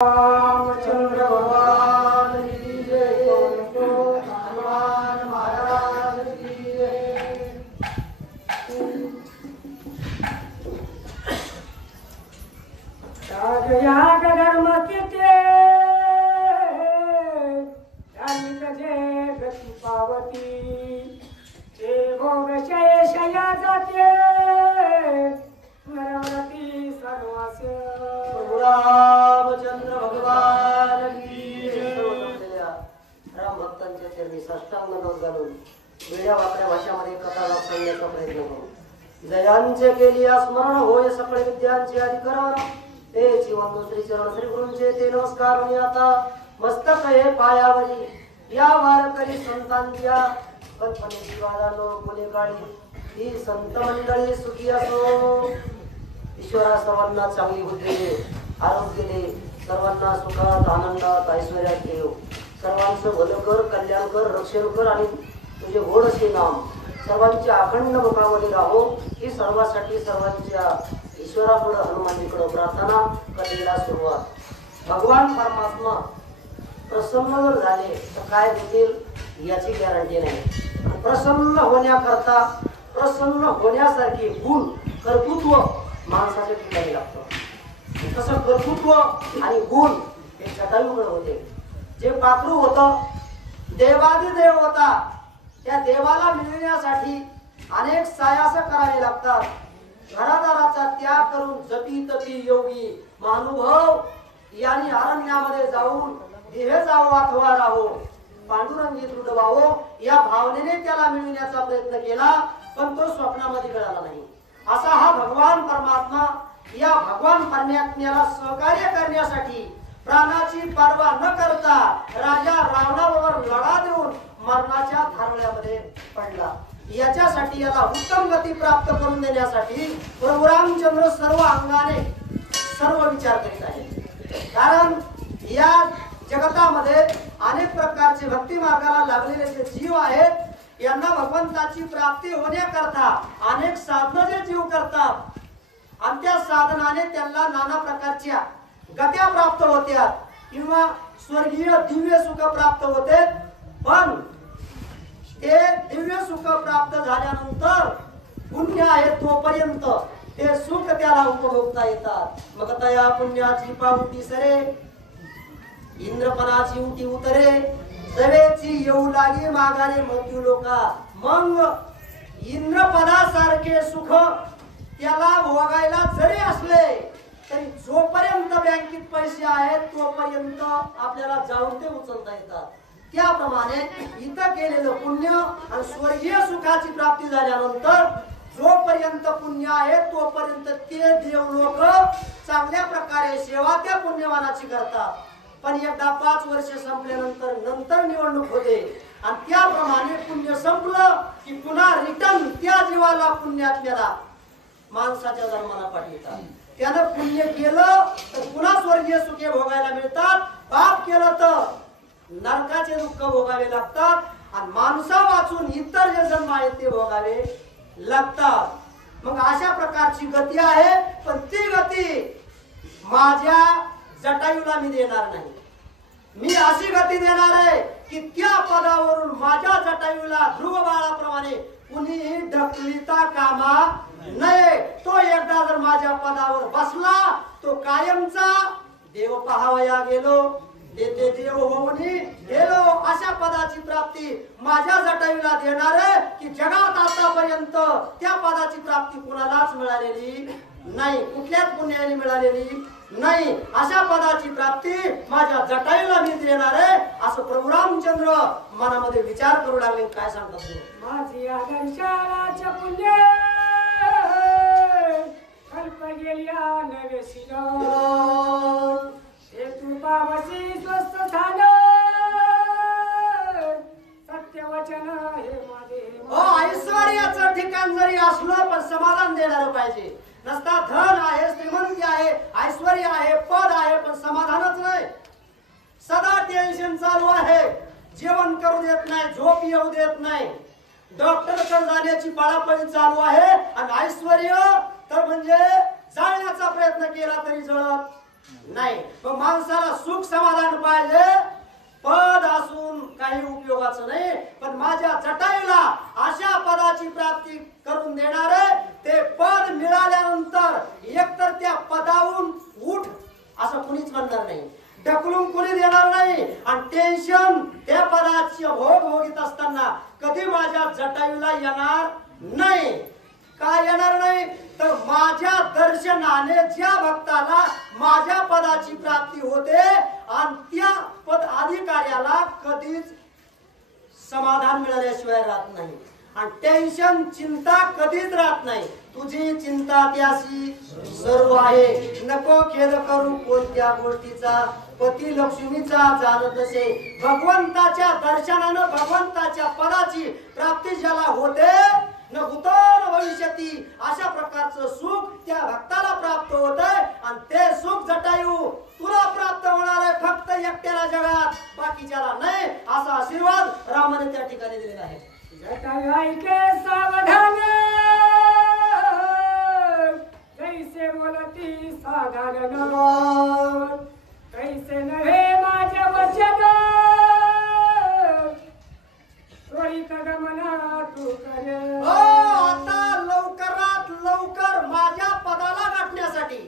रामचंद्र भगवान की जय। हनुमान महाराज की जय। राजयाग धर्म किते धार्मिक जे गती पावती ते भोग शय शया जाते नरवती सर्वास्य रामचंद्र भगवान की जय। राम भक्तांच्या चरणी साष्टांग नमन घालून वेड्या वाकड्या भाषामध्ये कथा सांगण्याचा प्रयत्न करू। जयांचे केली स्मरण होय सकळ विद्यांचे अधिकरण ते जीवन श्री चरण श्री गुरूंचे ते नमस्कार आणि आता मस्तक हे पायावरी या वारकरी संतांच्या कल्पनेची वादानो फुले काळी ही संत मंडळी सुखी असो। ईश्वरा सर्वांना चांगली बुद्धी दे, आरोग्य दे, सर्वांना सुखात आनंदात ऐश्वर्यात ठेव। सर्वांचं भलं कर, कल्याण कर, रक्षण कर आणि तुझे गोड असे नाम सर्वांच्या अखंड मुखामध्ये राहो ही सर्वांसाठी सर्वांच्या ईश्वरापुढे हनुमानजीकडे प्रार्थना कलेला सुरुवात। भगवान परमात्मा प्रसन्न जर झाले तर काय देतील याची गॅरंटी नाही। प्रसन्न होण्याकरता प्रसन्न होण्यासारखे गुण कर्तृत्व माणसाच्या ठिकाणी लागतं। तसं कर्तृत्व आणि गुण हे जटायूकडे होते। जे पात्रू होतं देवादिदेव होता त्या देवाला मिळविण्यासाठी अनेक सायास करावे लागतात। घरादाराचा त्याग करून जपी तपी योगी महानुभाव यांनी अरण्यामध्ये जाऊन दिवे जावो अथवा राहो पांडुरंगी दृढ व्हावो या भावनेने त्याला मिळविण्याचा प्रयत्न केला, पण तो स्वप्नामध्ये कळाला नाही। असा हा भगवान परमात्मा या भगवान परमात्म्याला सहकार्य करण्यासाठी प्राणाची पर्वा न करता राजा रावणाबरोबर लढा देऊन मरणाच्या थारोळ्यामध्ये पडला। याच्यासाठी याला उत्तम गती प्राप्त करून देण्यासाठी प्रभू रामचंद्र सर्व अंगाने सर्व विचार करीत आहे। कारण या जगतामध्ये अनेक प्रकारचे भक्ती मार्गाला लागलेले जे जीव आहेत यांना भगवंताची प्राप्ती होण्याकरता अनेक साधनं जे जीव करतात आणि त्या साधनाने त्यांना नाना प्रकारच्या गत्या प्राप्त होत्या किंवा स्वर्गीय दिव्य सुख प्राप्त होते। पण ते दिव्य सुख प्राप्त झाल्यानंतर पुण्य आहे तोपर्यंत ते सुख त्याला उपभोगता येतात। मग तया पुण्याची पावती सरे इंद्रपणाची उटी उतरे सवेची येऊ लागे मागाने मृत्यू लोका। मग इंद्रपदासारखे सुख त्याला भोगायला जरी असले तरी जोपर्यंत बँकेत पैसे आहेत तोपर्यंत आपल्याला जाऊन ते उचलता येतात। त्याप्रमाणे इथं केलेलं पुण्य आणि स्वर्गीय सुखाची प्राप्ती झाल्यानंतर जोपर्यंत पुण्य आहे तोपर्यंत ते देव लोक चांगल्या प्रकारे सेवा त्या पुण्यवानाची करतात। पण एकदा 5 वर्ष संपल्यानंतर निवडणूक होते आणि त्याप्रमाणे पुण्य संपलं की पुन्हा रिटर्न त्या जीवाला पुण्यातल्याला माणसाच्या जन्माला पाठवतात। त्यानं पुण्य केलं तर पुन्हा स्वर्गीय सुखे भोगायला मिळतात, पाप केलं तर नरकाचे दुःख भोगावे लागतात आणि माणसा वाचून इतर जे जन्म आहेत ते भोगावे लागतात। मग अशा प्रकारची गती आहे, पण ती गती माझ्या जटायूला मी देणार नाही। मी अशी गती देणार आहे की त्या पदावरून माझ्या जटायूला ध्रुव बाळाप्रमाणे कुणीही ढकलिता कामा नये। तो एकदा जर माझ्या पदावर बसला तो कायमचा देव पाहावया गेलो देते देव होऊन गेलो अशा पदाची प्राप्ती माझ्या जटायूला देणार आहे की जगात आतापर्यंत त्या पदाची प्राप्ती कुणालाच मिळालेली नाही, कुठल्याच पुण्याने मिळालेली नाही। अशा पदाची प्राप्ती माझ्या जटायूला मी देणार आहे असं प्रभू रामचंद्र मनामध्ये विचार करू लागले। काय सांगतात माझी आदर्शाचे पुण्य कल्प गेल्या नवेसिनो हेतू पावसी स्वस्थ झालं सत्य वचन हे माझे। ऐश्वर्याचं ठिकाण जरी असलं पण समाधान देणार पाहिजे। नसता धन आहे, श्रीमंती आहे, ऐश्वर्य आहे, पद आहे, पण समाधानच नाही। सदा टेन्शन चालू आहे, जेवण करू देत नाही, झोप येऊ देत नाही, डॉक्टरकडे जाण्याची पळापळी चालू आहे आणि ऐश्वर्य तर म्हणजे जाळण्याचा प्रयत्न केला तरी जळत नाही. मग माणसाला सुख समाधान पाहिजे. पद असून काही उपयोगाचं नाही, पण माझ्या जटायूला अशा पदाची प्राप्ती करून देणारे ते पद मिळाल्यानंतर एकतर त्या पदावरून उठ असं कुणीच म्हणणार नाही, ढकलून कुणी देणार नाही. आणि टेन्शन त्या पदाची भोग भोगीत असताना कधी माझ्या जटायूला येणार नाही. काय येणार नाही तर माझ्या दर्शनाने ज्या भक्ताला माझ्या पदाची प्राप्ती होते आणि त्या पद अधिकाऱ्याला कधीच समाधान मिळाल्याशिवाय राहत नाही. आणि टेन्शन चिंता कधीच राहत नाही. तुझी चिंता त्याशी सर्व आहे. नको खेद करू कोणत्या गोष्टीचा, पती लक्ष्मीचा जाणत असे. भगवंताच्या दर्शनानं भगवंताच्या पदाची प्राप्ती ज्याला होते न भूतो न भविष्यती अशा प्रकारचं सुख त्या भक्ताला प्राप्त होत आहे. आणि ते सुख जटायू तुला प्राप्त होणार आहे फक्त एकट्याला जगात, बाकीच्याला नाही. असा आशीर्वाद रामाने त्या ठिकाणी दिलेला आहे. जटायू ऐके सावधान कैसे बोलती साधारण, कैसे नव्हे माझ्या वचन त्वरित गमना तू कर. आता लवकरात लवकर माझ्या पदाला गाठण्यासाठी,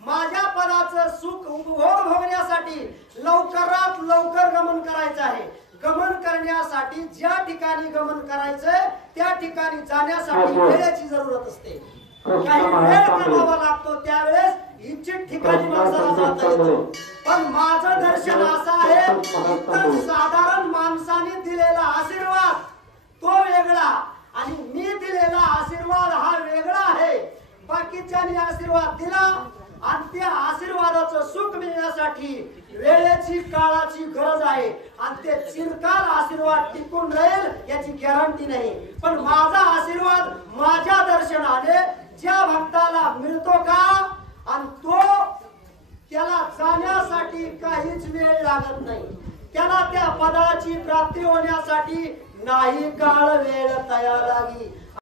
माझ्या पदाचं सुख उपभोग भोगण्यासाठी लवकरात लवकर गमन करायचं आहे. गमन करण्यासाठी ज्या ठिकाणी गमन करायचंय त्या ठिकाणी जाण्यासाठी वेळेची जरूरत असते. काही वेळ काढावा लागतो, त्यावेळेस इच्छित ठिकाणी माणसाला जाता येतं. पण माझं दर्शन असं आहे, इतर साधारण माणसाने दिलेला आशीर्वाद तो वेगळा आणि मी दिलेला आशीर्वाद हा वेगळा आहे. बाकीच्यांनी आशीर्वाद दिला आणि त्या आशीर्वादाचं सुख मिळण्यासाठी वेळेची काळाची गरज आहे. आणि ते चिरकाल आशीर्वाद टिकून राहील याची गॅरंटी नाही. पण माझा आशीर्वाद माझ्या दर्शनाने ज्या भक्ताला मिळतो का आणि तो त्याला जाण्यासाठी काहीच वेळ लागत नाही. त्याला त्या पदाची प्राप्ती होण्यासाठी नाही काळ वेळ तयार लागी.